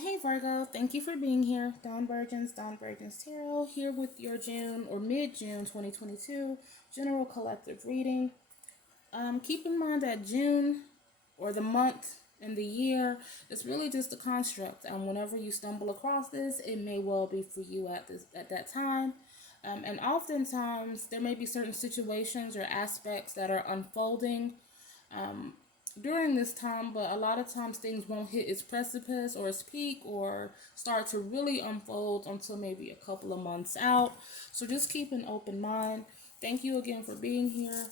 Hey Virgo, thank you for being here. Dawn Burgeons Tarot, here with your June or mid-June 2022 general collective reading. Keep in mind that June or the month and the year is really just a construct. Whenever you stumble across this, it may well be for you at that time. And oftentimes there may be certain situations or aspects that are unfolding um, during this time, but a lot of times things won't hit its precipice or its peak or start to really unfold until maybe a couple of months out. So just keep an open mind. Thank you again for being here.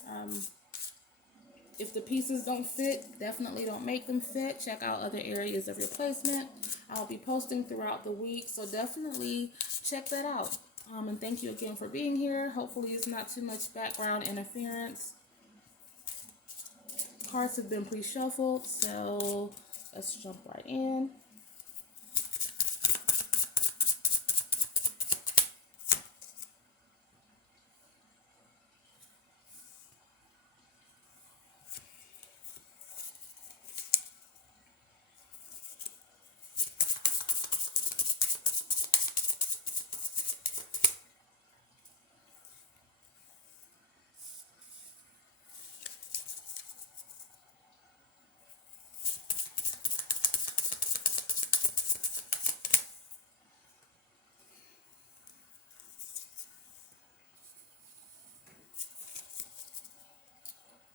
If the pieces don't fit, definitely don't make them fit. Check out other areas of your placement. I'll be posting throughout the week, so definitely check that out. And thank you again for being here. Hopefully it's not too much background interference. Cards have been pre-shuffled, so let's jump right in.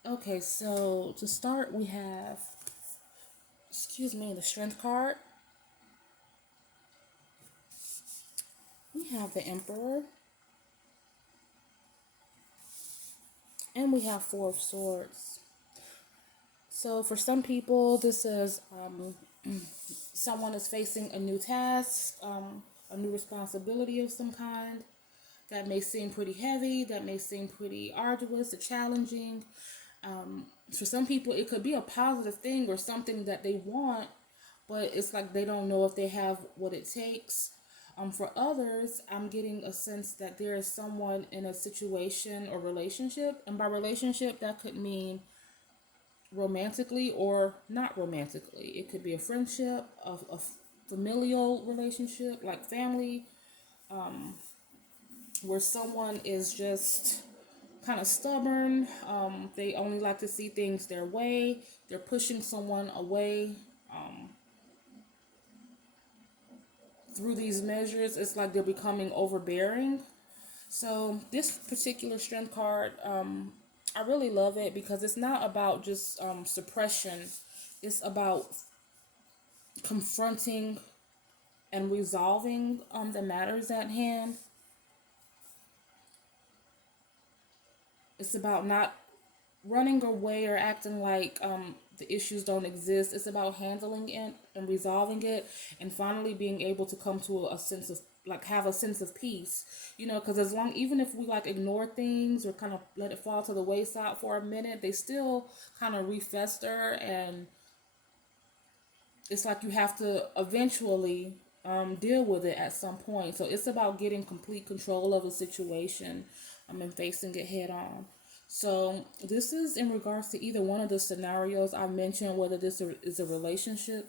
Okay, so to start, we have, the Strength card. We have the Emperor. And we have Four of Swords. So for some people, this is someone is facing a new task, a new responsibility of some kind that may seem pretty heavy, that may seem pretty arduous or challenging. For some people, it could be a positive thing or something that they want, but it's like they don't know if they have what it takes. For others, I'm getting a sense that there is someone in a situation or relationship, and by relationship, that could mean romantically or not romantically. It could be a friendship, a familial relationship, like family, where someone is just kind of stubborn. They only like to see things their way. They're pushing someone away. Through these measures, it's like they're becoming overbearing. So this particular strength card, I really love it because it's not about just suppression. It's about confronting and resolving the matters at hand. It's about not running away or acting like the issues don't exist. It's about handling it and resolving it and finally being able to come to a sense of like have a sense of peace, because as long even if we like ignore things or kind of let it fall to the wayside for a minute, they still kind of refester, and it's like you have to eventually deal with it at some point. So it's about getting complete control of a situation and facing it head on. So this is in regards to either one of the scenarios I mentioned, whether this is a relationship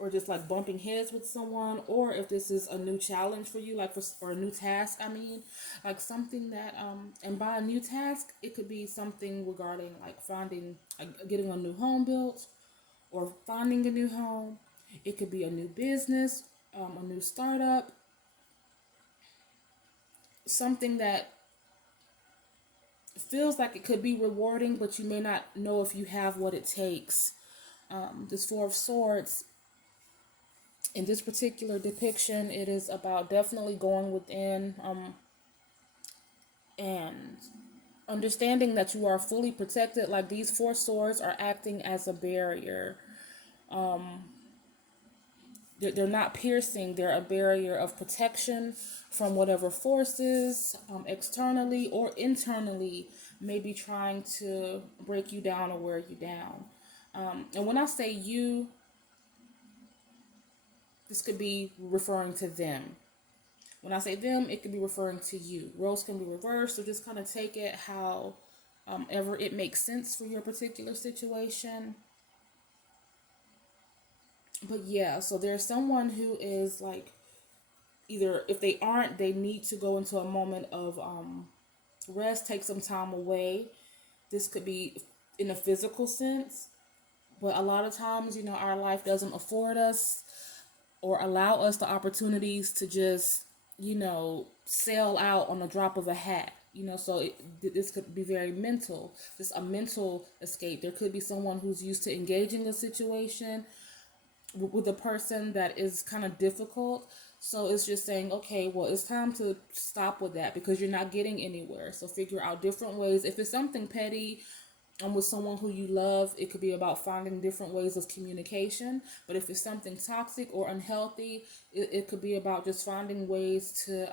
or just like bumping heads with someone, or if this is a new challenge for you, like or a new task. I mean, like something that and by a new task, it could be something regarding like finding, like getting a new home built or finding a new home. It could be a new business, a new startup, something that feels like it could be rewarding, but you may not know if you have what it takes. This Four of Swords, in this particular depiction, it is about definitely going within and understanding that you are fully protected. Like these four swords are acting as a barrier. They're not piercing, they're a barrier of protection from whatever forces, externally or internally, may be trying to break you down or wear you down. And when I say you, this could be referring to them. When I say them, it could be referring to you. Roles can be reversed, so just kind of take it how ever it makes sense for your particular situation. But yeah, so there's someone who is like, either if they aren't, they need to go into a moment of rest, take some time away. This could be in a physical sense, but a lot of times, our life doesn't afford us or allow us the opportunities to just, sail out on the drop of a hat. So this could be very mental, just a mental escape. There could be someone who's used to engaging a situation with a person that is kind of difficult. So it's just saying, okay, well, it's time to stop with that because you're not getting anywhere. So figure out different ways. If it's something petty, with someone who you love, it could be about finding different ways of communication. But if it's something toxic or unhealthy, it could be about just finding ways to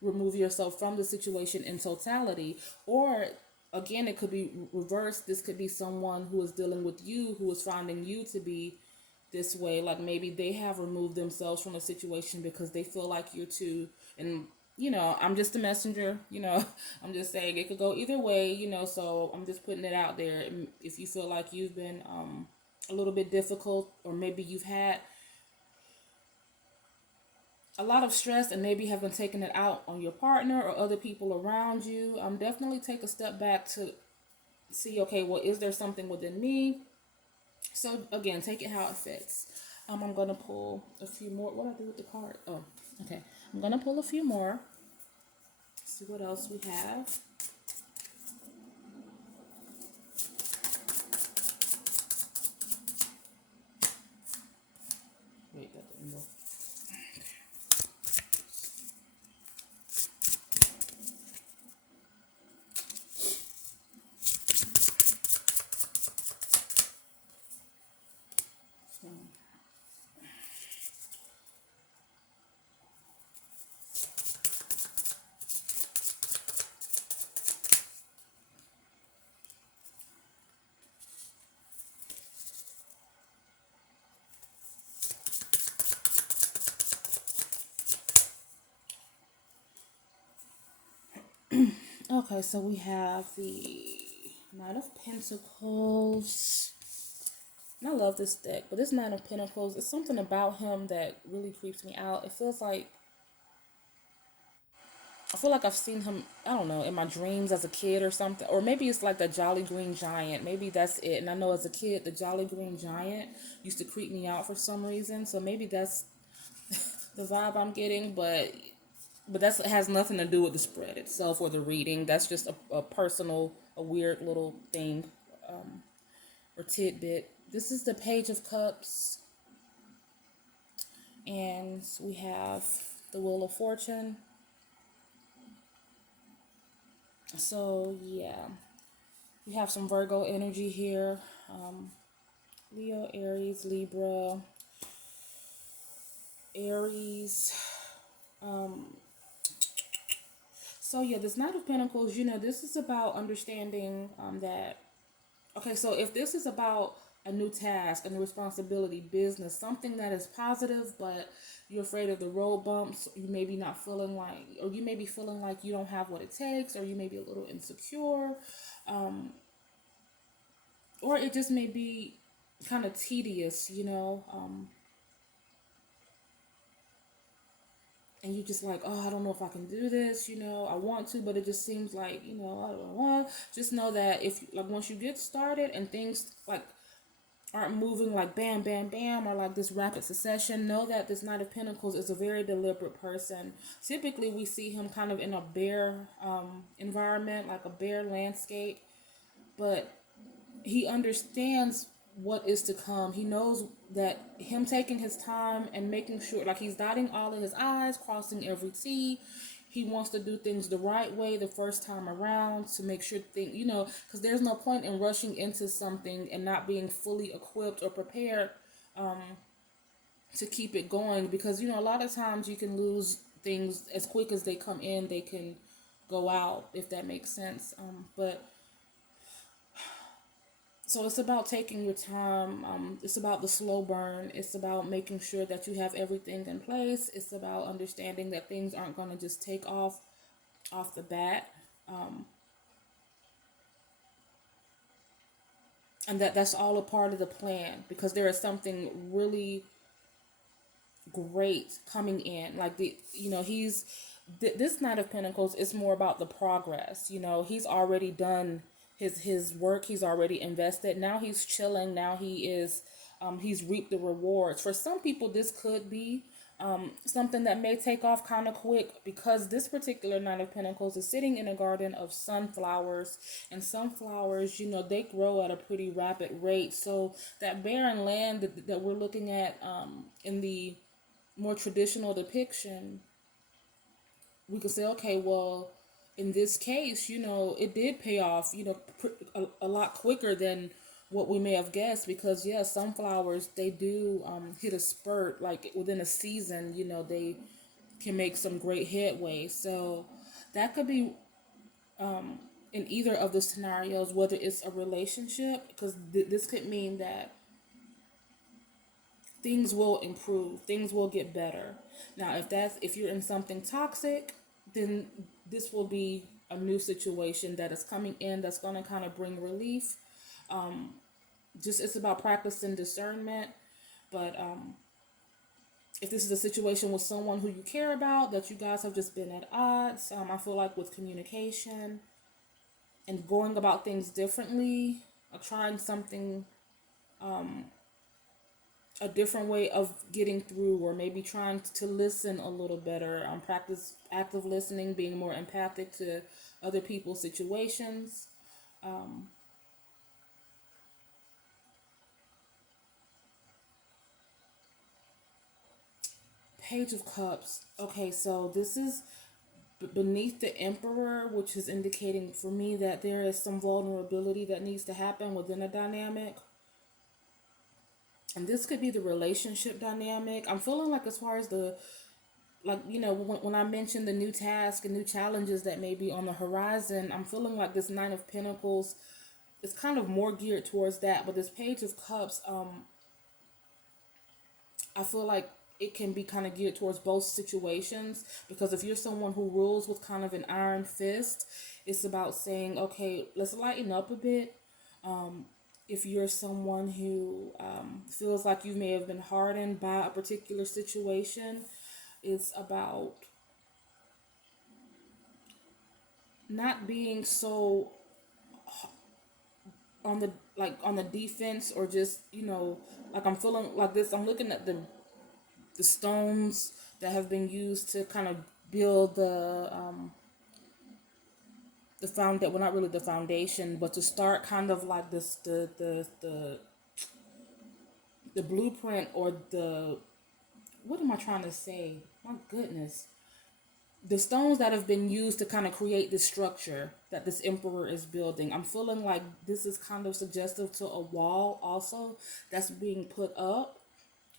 remove yourself from the situation in totality. Or again, it could be reversed. This could be someone who is dealing with you, who is finding you to be this way. Like maybe they have removed themselves from a situation because they feel like you're too. And I'm just a messenger. I'm just saying it could go either way. So I'm just putting it out there. If you feel like you've been a little bit difficult, or maybe you've had a lot of stress and maybe have been taking it out on your partner or other people around you, definitely take a step back to see, okay, well, is there something within me? So again, take it how it fits. I'm gonna pull a few more. What do I do with the card? Oh, okay. I'm gonna pull a few more. See what else we have. Wait, that didn't go. Okay, so we have the Knight of Pentacles. And I love this deck, but this Knight of Pentacles, it's something about him that really creeps me out. It feels like, I feel like I've seen him, I don't know, in my dreams as a kid or something. Or maybe it's like the Jolly Green Giant. Maybe that's it. And I know as a kid, the Jolly Green Giant used to creep me out for some reason. So maybe that's the vibe I'm getting. But that has nothing to do with the spread itself or the reading. That's just a personal, a weird little thing or tidbit. This is the Page of Cups. And we have the Wheel of Fortune. So, yeah. We have some Virgo energy here. Leo, Aries, Libra, Aries. So yeah, this Knight of Pentacles, this is about understanding that, okay, so if this is about a new task, a new responsibility, business, something that is positive, but you're afraid of the road bumps, you may be not feeling like, or you may be feeling like you don't have what it takes, or you may be a little insecure, or it just may be kind of tedious, and you just like, oh, I don't know if I can do this, I want to, but it just seems like, I don't know. Just know that if, like, once you get started and things, like, aren't moving like bam, bam, bam, or like this rapid succession, know that this Knight of Pentacles is a very deliberate person. Typically, we see him kind of in a bare environment, like a bare landscape, but he understands what is to come. He knows that him taking his time and making sure, like, he's dotting all of his I's, crossing every T. He wants to do things the right way the first time around to make sure because there's no point in rushing into something and not being fully equipped or prepared to keep it going, because a lot of times you can lose things as quick as they come in, they can go out, if that makes sense. But so it's about taking your time. It's about the slow burn. It's about making sure that you have everything in place. It's about understanding that things aren't going to just take off the bat. and that's all a part of the plan, because there is something really great coming in. Like the he's this Knight of Pentacles is more about the progress. He's already done his work. He's already invested. Now he's chilling. Now he's reaped the rewards. For some people, this could be something that may take off kind of quick, because this particular Knight of Pentacles is sitting in a garden of sunflowers, and sunflowers, they grow at a pretty rapid rate. So that barren land that we're looking at in the more traditional depiction, we could say, okay, well, in this case, it did pay off, a lot quicker than what we may have guessed, because yeah, sunflowers, they do hit a spurt, like within a season, they can make some great headway. So that could be in either of the scenarios, whether it's a relationship, because this could mean that things will improve, things will get better. Now, if you're in something toxic, then this will be a new situation that is coming in, that's going to kind of bring relief. Just it's about practicing discernment. But if this is a situation with someone who you care about, that you guys have just been at odds, I feel like with communication and going about things differently, or trying something, a different way of getting through, or maybe trying to listen a little better, practice active listening, being more empathic to other people's situations. Page of Cups. Okay, so this is beneath the Emperor, which is indicating for me that there is some vulnerability that needs to happen within a dynamic. And this could be the relationship dynamic. I'm feeling like, as far as the, like, when I mentioned the new task and new challenges that may be on the horizon, I'm feeling like this Nine of Pentacles is kind of more geared towards that. But this Page of Cups, I feel like it can be kind of geared towards both situations, because if you're someone who rules with kind of an iron fist, it's about saying, okay, let's lighten up a bit. If you're someone who feels like you may have been hardened by a particular situation, it's about not being so on the defense, or just, like, I'm feeling like this. I'm looking at the stones that have been used to kind of build the found that well, not really the foundation, but to start kind of like this the blueprint, or the, what am I trying to say? My goodness. The stones that have been used to kind of create this structure that this Emperor is building. I'm feeling like this is kind of suggestive to a wall also that's being put up.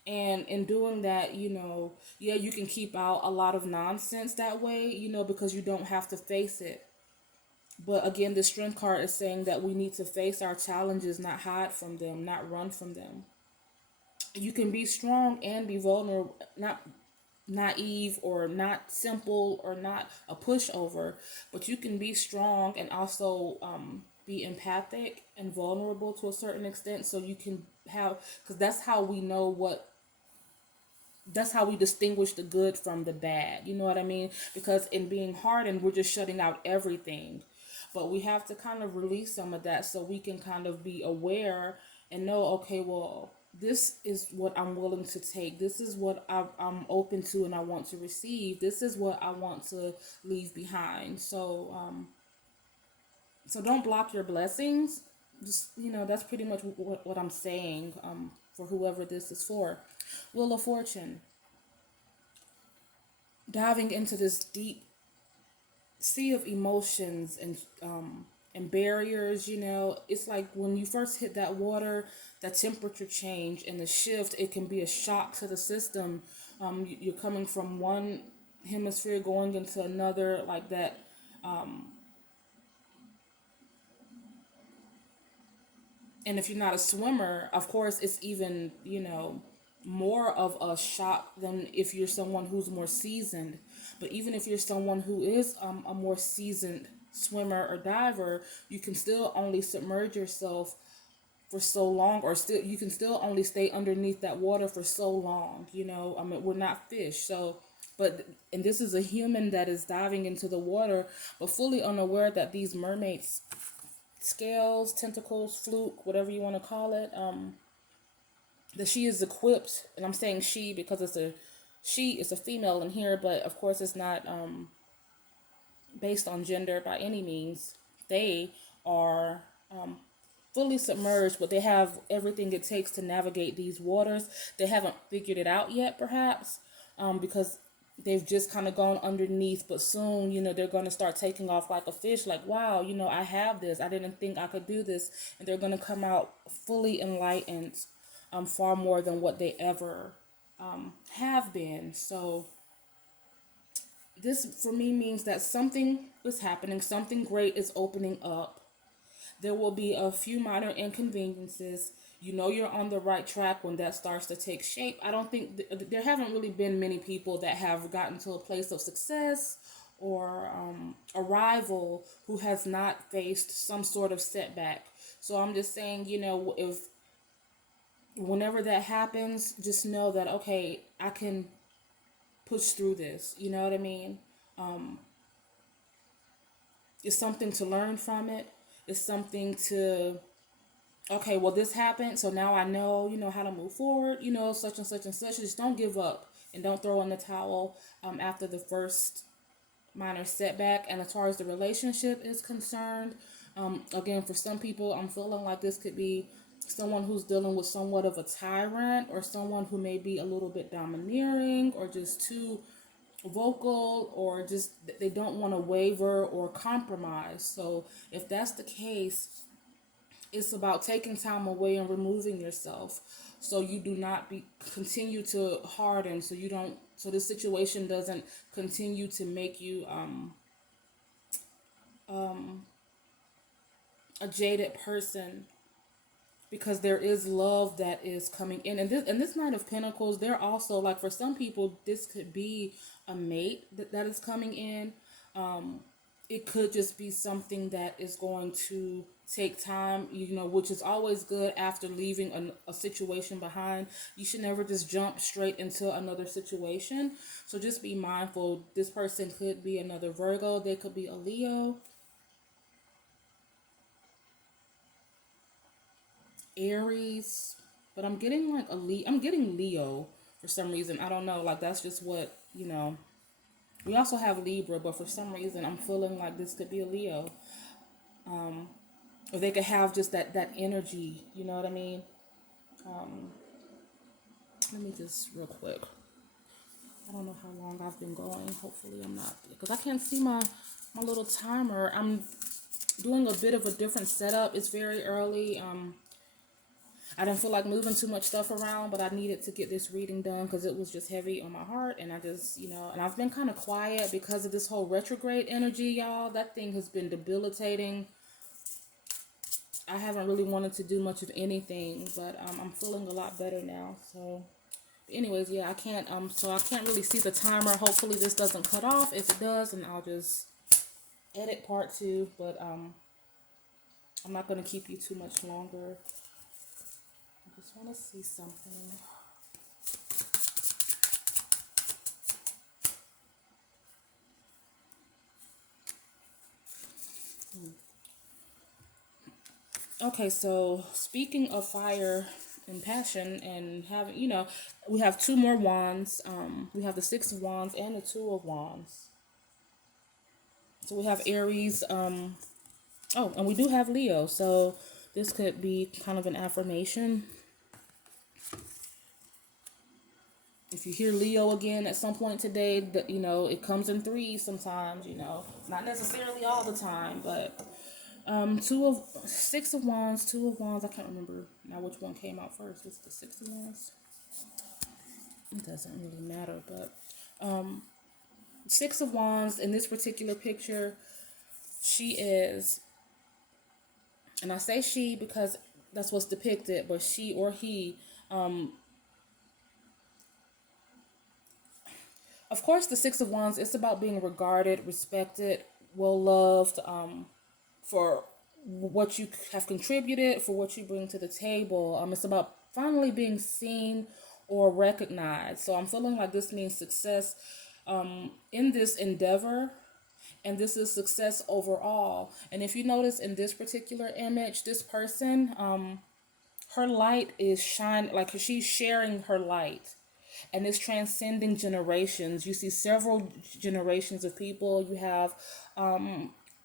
And in doing that, yeah, you can keep out a lot of nonsense that way, because you don't have to face it. But again, the Strength card is saying that we need to face our challenges, not hide from them, not run from them. You can be strong and be vulnerable, not naive, or not simple, or not a pushover, but you can be strong and also be empathic and vulnerable to a certain extent, so you can have, because that's how we distinguish the good from the bad. You know what I mean? Because in being hardened, we're just shutting out everything. But we have to kind of release some of that, so we can kind of be aware and know, okay, well, this is what I'm willing to take. This is what I'm open to and I want to receive. This is what I want to leave behind. So don't block your blessings. Just, that's pretty much what I'm saying, for whoever this is for. Wheel of Fortune. Diving into this deep sea of emotions and barriers. It's like when you first hit that water, that temperature change and the shift, it can be a shock to the system. You're coming from one hemisphere going into another, like that. And if you're not a swimmer, of course, it's even, more of a shock than if you're someone who's more seasoned. But even if you're someone who is a more seasoned swimmer or diver, you can still only submerge yourself for so long, or still you can still only stay underneath that water for so long. I mean, we're not fish. So, but and this is a human that is diving into the water, but fully unaware that these mermaids scales, tentacles, fluke, whatever you want to call it, that she is equipped, and I'm saying she because she is a female in here, but of course it's not based on gender by any means. They are fully submerged, but they have everything it takes to navigate these waters. They haven't figured it out yet, perhaps, because they've just kind of gone underneath, but soon, they're going to start taking off like a fish, like, wow, I have this. I didn't think I could do this. And they're going to come out fully enlightened, far more than what they ever have been. So this for me means that something is happening, something great is opening up. There will be a few minor inconveniences. You're on the right track when that starts to take shape. I don't think there haven't really been many people that have gotten to a place of success or arrival who has not faced some sort of setback. So I'm just saying, if whenever that happens, just know that, okay, I can push through this. You know what I mean? It's something to learn from it. It's something to, okay, well, this happened, so now I know, how to move forward, such and such and such. Just don't give up and don't throw in the towel after the first minor setback. And as far as the relationship is concerned, again, for some people, I'm feeling like this could be someone who's dealing with somewhat of a tyrant, or someone who may be a little bit domineering, or just too vocal, or just they don't want to waver or compromise. So if that's the case, it's about taking time away and removing yourself, so you do not continue to harden, so this situation doesn't continue to make you a jaded person, because there is love that is coming in. And this Knight of Pentacles, they're also, like, for some people this could be a mate that is coming in. It could just be something that is going to take time, which is always good after leaving a situation behind. You should never just jump straight into another situation. So just be mindful. This person could be another Virgo. They could be a Leo, Aries, but I'm getting like I'm getting Leo for some reason. I don't know. Like, that's just what. We also have Libra, but for some reason I'm feeling like this could be a Leo. Or they could have just that energy, you know what I mean? Let me just real quick. I don't know how long I've been going. Hopefully I'm not, because I can't see my little timer. I'm doing a bit of a different setup. It's very early. I didn't feel like moving too much stuff around, but I needed to get this reading done because it was just heavy on my heart. And I just, and I've been kind of quiet because of this whole retrograde energy, y'all. That thing has been debilitating. I haven't really wanted to do much of anything, but I'm feeling a lot better now. So anyways, yeah, I can't really see the timer. Hopefully this doesn't cut off. If it does, then I'll just edit part 2, but I'm not going to keep you too much longer. I just want to see something. Okay, so speaking of fire and passion and having, we have 2 more wands. We have the 6 of wands and the 2 of wands. So we have Aries. Oh, and we do have Leo. So this could be kind of an affirmation. If you hear Leo again at some point today, that it comes in 3 sometimes. Not necessarily all the time, but 6 of wands, 2 of wands. I can't remember now which one came out first. It's the 6 of wands. It doesn't really matter, but 6 of wands in this particular picture, she is, and I say she because that's what's depicted, but she or he, of course, the 6 of wands, it's about being regarded, respected, well loved, for what you have contributed, for what you bring to the table. It's about finally being seen or recognized. So I'm feeling like this means success in this endeavor, and this is success overall. And if you notice in this particular image, this person, her light is shine, like she's sharing her light, and it's transcending generations. You see several generations of people. You have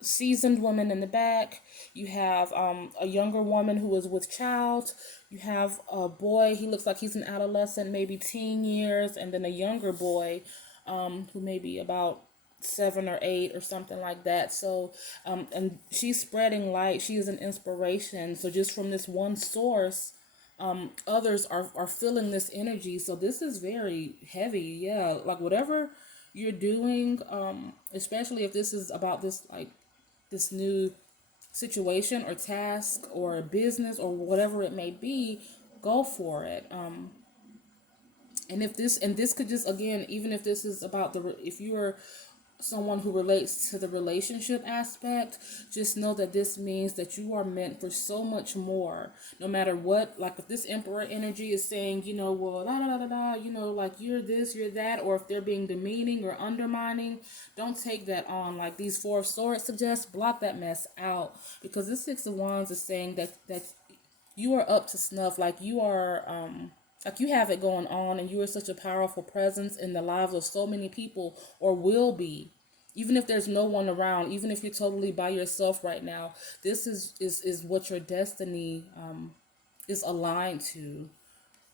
seasoned women in the back. You have a younger woman who is with child. You have a boy, he looks like he's an adolescent, maybe teen years, and then a younger boy who may be about 7 or 8 or something like that. So and she's spreading light. She is an inspiration. So just from this one source, others are feeling this energy. So this is very heavy. Yeah, like whatever you're doing, especially if this is about this, like this new situation or task or business or whatever it may be, go for it. And if this, and this could just, again, even if this is about if you're someone who relates to the relationship aspect, just know that this means that you are meant for so much more. No matter what, like if this emperor energy is saying, well, da da da da, like you're this, you're that, or if they're being demeaning or undermining, don't take that on. Like these Four of Swords suggest, block that mess out, because this Six of Wands is saying that you are up to snuff. Like you are like you have it going on, and you are such a powerful presence in the lives of so many people, or will be, even if there's no one around, even if you're totally by yourself right now. This is what your destiny is aligned to,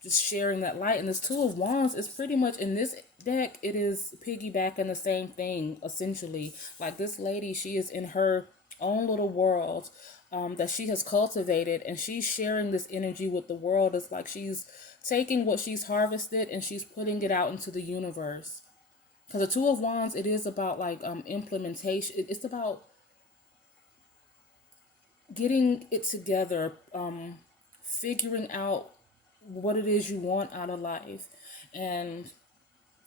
just sharing that light. And this Two of Wands is pretty much, in this deck, it is piggybacking the same thing essentially. Like this lady, she is in her own little world that she has cultivated, and she's sharing this energy with the world. It's like she's taking what she's harvested and she's putting it out into the universe. Because the Two of Wands, it is about like implementation. It's about getting it together, figuring out what it is you want out of life, and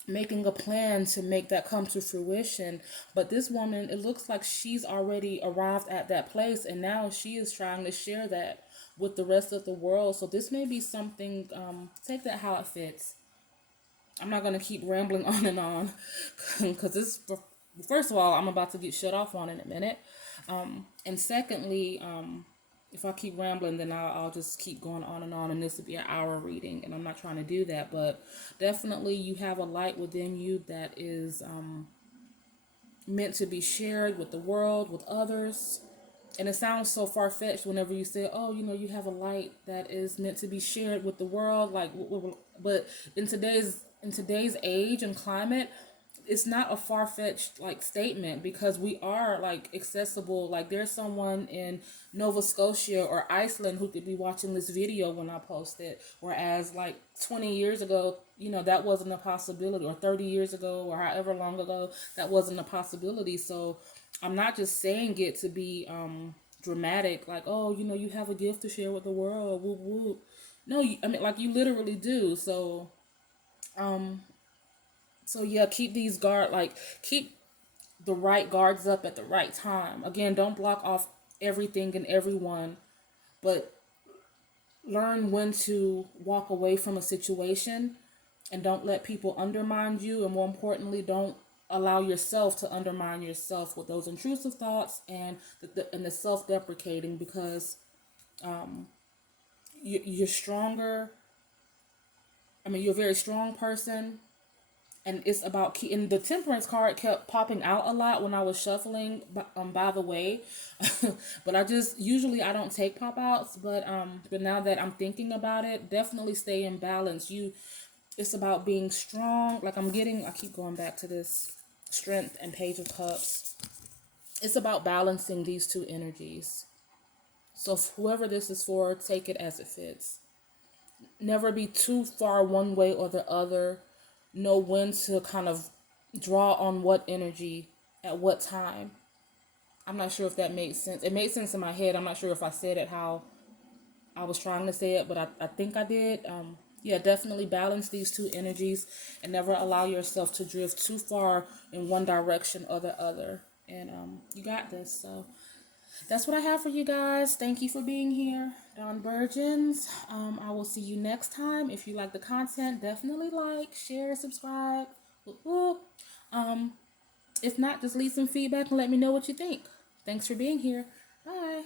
making a plan to make that come to fruition. But this woman, it looks like she's already arrived at that place, and now she is trying to share that with the rest of the world. So this may be something, take that how it fits. I'm not going to keep rambling on and on, because this, first of all, I'm about to get shut off on in a minute. And secondly, if I keep rambling, then I'll just keep going on, and this will be an hour reading, and I'm not trying to do that. But definitely you have a light within you that is meant to be shared with the world, with others. And it sounds so far-fetched whenever you say, oh, you have a light that is meant to be shared with the world. Like, but in today's age and climate, it's not a far-fetched like statement, because we are like accessible. Like there's someone in Nova Scotia or Iceland who could be watching this video when I post it, whereas like 20 years ago, that wasn't a possibility, or 30 years ago, or however long ago, that wasn't a possibility. So I'm not just saying it to be dramatic, like, oh, you have a gift to share with the world, woo woo. No, I mean, like, you literally do. So yeah, keep the right guards up at the right time. Again, don't block off everything and everyone, but learn when to walk away from a situation, and don't let people undermine you. And more importantly, don't allow yourself to undermine yourself with those intrusive thoughts and the self-deprecating, because you're stronger. I mean, you're a very strong person, and it's about and the Temperance card kept popping out a lot when I was shuffling, by the way. But I don't take pop outs, but now that I'm thinking about it, definitely stay in balance. It's about being strong. Like I keep going back to this Strength and Page of Cups. It's about balancing these two energies. So whoever this is for, take it as it fits. Never be too far one way or the other. Know when to kind of draw on what energy at what time. I'm not sure if that made sense. It made sense in my head. I'm not sure if I said it how I was trying to say it, but I think I did. Yeah, definitely balance these two energies, and never allow yourself to drift too far in one direction or the other. And you got this. So That's what I have for you guys. Thank you for being here. Dawn Burgeons. I will see you next time. If you like the content, definitely like, share, subscribe. Whoop, whoop. Um, if not, just leave some feedback and let me know what you think. Thanks for being here. Bye.